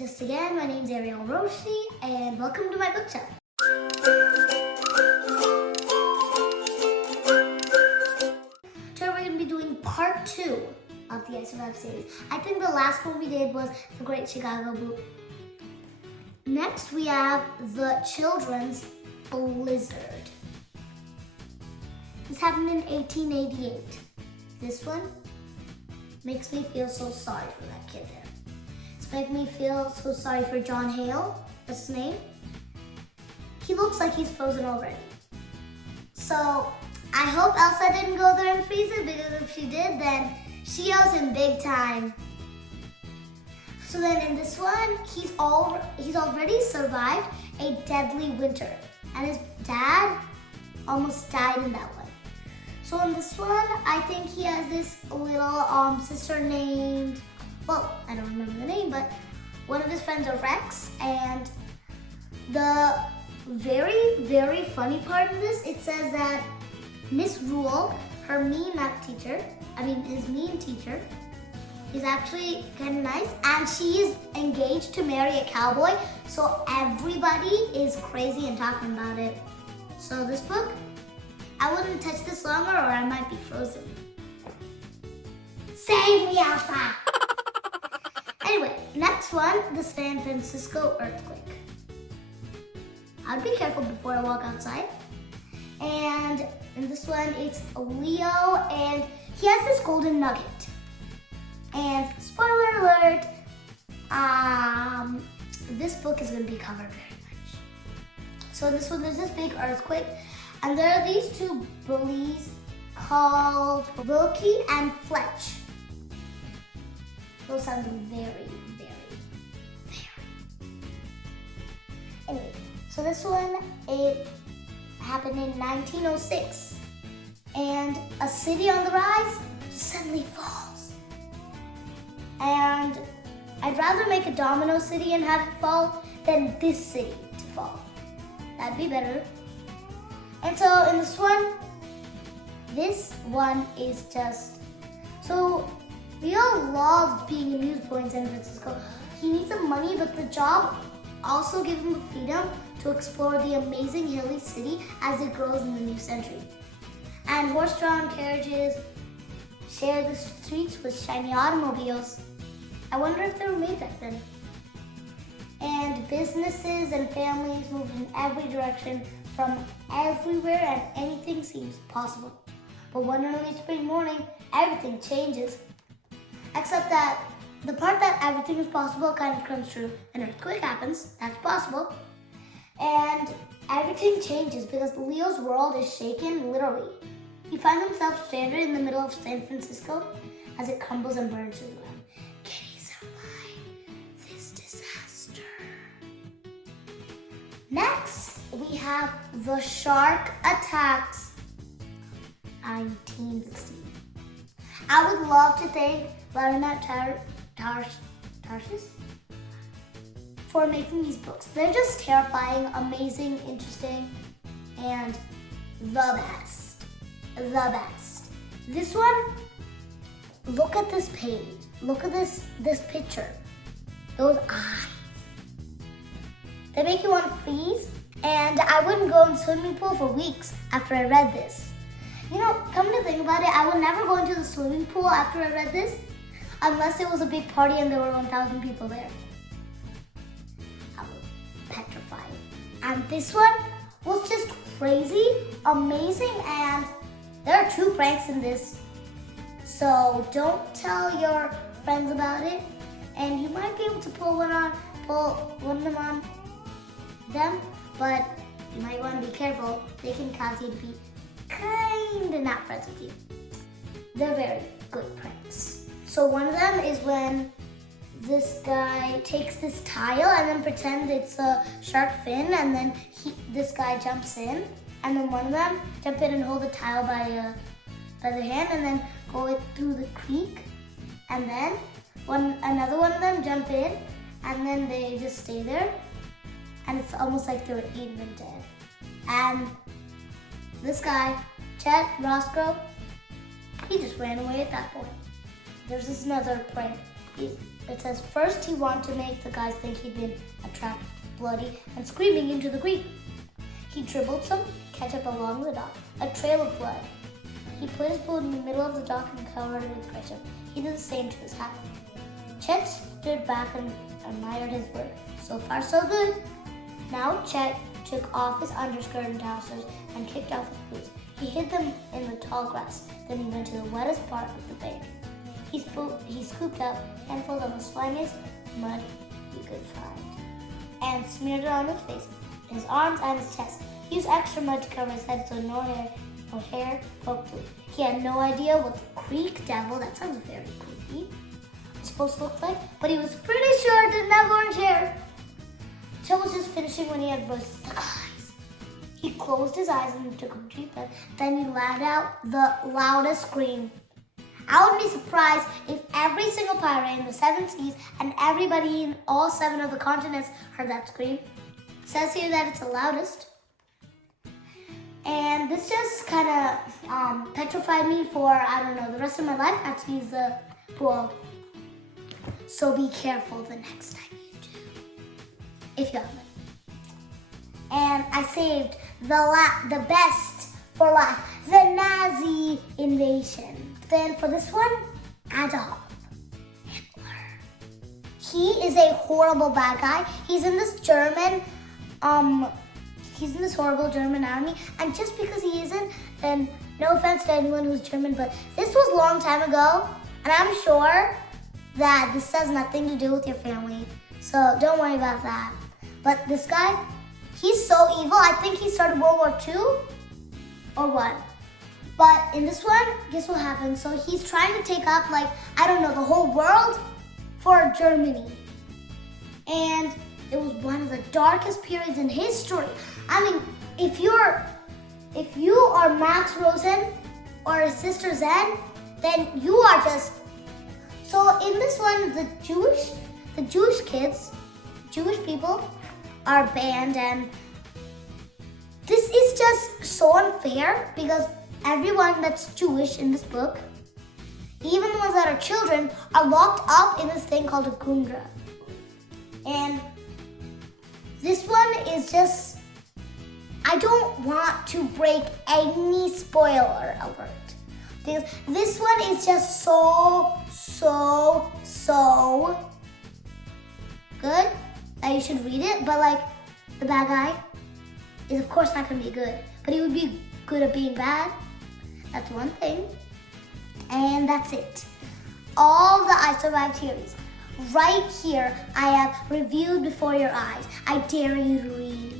just again, my name is Ariel Roshi, and welcome to my bookshelf. Today we're going to be doing part 2 of the I Survived series. I think the last one we did was The Great Chicago Boot. Next we have The Children's Blizzard. This happened in 1888. This one makes me feel so sorry for that kid there. It's making me feel so sorry for John Hale, that's his name. He looks like he's frozen already. So I hope Elsa didn't go there and freeze it, because if she did, then she owes him big time. So then in this one, he's already survived a deadly winter, and his dad almost died in that one. So in this one, I think he has this little sister named, well, I don't remember the name, but one of his friends are Rex. And the very, very funny part of this, it says that Miss Rule, his mean teacher, is actually kind of nice, and she is engaged to marry a cowboy, so everybody is crazy and talking about it. So this book, I wouldn't touch this longer or I might be frozen. Save me, Elsa! Anyway, next one, the San Francisco earthquake. I would be careful before I walk outside. And in this one, it's Leo, and he has this golden nugget. And spoiler alert, this book is going to be covered very much. So in this one, there's this big earthquake, and there are these two bullies called Wilkie and Fletch. Those sound very, very, very. Anyway, so this one, it happened in 1906, and a city on the rise just suddenly falls. And I'd rather make a domino city and have it fall than this city to fall. That'd be better. And so in this one is just, so Leo loves being a newsboy in San Francisco. He needs some money, but the job also gives him the freedom to explore the amazing hilly city as it grows in the new century. And horse-drawn carriages share the streets with shiny automobiles. I wonder if they were made back then. And businesses and families move in every direction from everywhere, and anything seems possible. But one early spring morning, everything changes. Except that the part that everything is possible kind of comes true. An earthquake happens, that's possible. And everything changes because Leo's world is shaken literally. He finds himself stranded in the middle of San Francisco as it crumbles and burns to the ground. Can he survive this disaster? Next, we have The Shark Attacks 1916. I would love to thank Tarshis for making these books. They're just terrifying, amazing, interesting, and the best. The best. This one, look at this page. Look at this picture. Those eyes. They make you want to freeze, and I wouldn't go in the swimming pool for weeks after I read this. You know, come to think about it, I would never go into the swimming pool after I read this, unless it was a big party and there were 1,000 people there. I was petrified. And this one was just crazy, amazing, and there are 2 pranks in this. So don't tell your friends about it, and you might be able to pull one of them on them, but you might want to be careful. They can cause you to be kind of not friends with you. They're very good pranks. So one of them is when this guy takes this tile and then pretends it's a shark fin, and then this guy jumps in, and then one of them jump in and hold the tile by their hand and then go it through the creek, and then another one of them jump in and then they just stay there, and it's almost like they were eaten and dead. And this guy, Chet Roscoe, he just ran away at that point. There's this another prank. It says, first he wanted to make the guys think he'd been attacked, bloody, and screaming into the creek. He dribbled some ketchup along the dock, a trail of blood. He put his boot in the middle of the dock and covered it with ketchup. He did the same to his hat. Chet stood back and admired his work. So far, so good. Now Chet took off his underskirt and trousers and kicked off his boots. He hid them in the tall grass. Then he went to the wettest part of the bank. He scooped up handfuls of the slimiest mud he could find and smeared it on his face, his arms, and his chest. He used extra mud to cover his head so no hair poked through. He had no idea what the creek devil, that sounds very creepy, was supposed to look like, but he was pretty sure it didn't have orange hair. Chet was just finishing when he had voices like eyes. He closed his eyes and took a deep breath. Then he let out the loudest scream. I wouldn't be surprised if every single pirate in the 7 seas and everybody in all 7 of the continents heard that scream. It says here that it's the loudest. And this just kind of petrified me for, I don't know, the rest of my life. I have to use the pool. So be careful the next time you do, if you haven't. And I saved the best for last, the Nazi invasion. Then for this one, Adolf Hitler. He is a horrible bad guy. He's in this horrible German army. And just because he isn't, then no offense to anyone who's German, but this was a long time ago. And I'm sure that this has nothing to do with your family. So don't worry about that. But this guy, he's so evil. I think he started World War II or what? But in this one, guess what happened? So he's trying to take up, like, I don't know, the whole world for Germany. And it was one of the darkest periods in history. I mean, if you are Max Rosen or his sister Zen, then you are just. So in this one, the Jewish kids, Jewish people are banned, and this is just so unfair because everyone that's Jewish in this book, even the ones that are children, are locked up in this thing called a kundra. And this one is just, I don't want to break any spoiler alert. Because this one is just so good that you should read it. But like, the bad guy is of course not going to be good. But he would be good at being bad. That's one thing. And that's it. All the I Survived series. Right here, I have reviewed before your eyes. I dare you to read.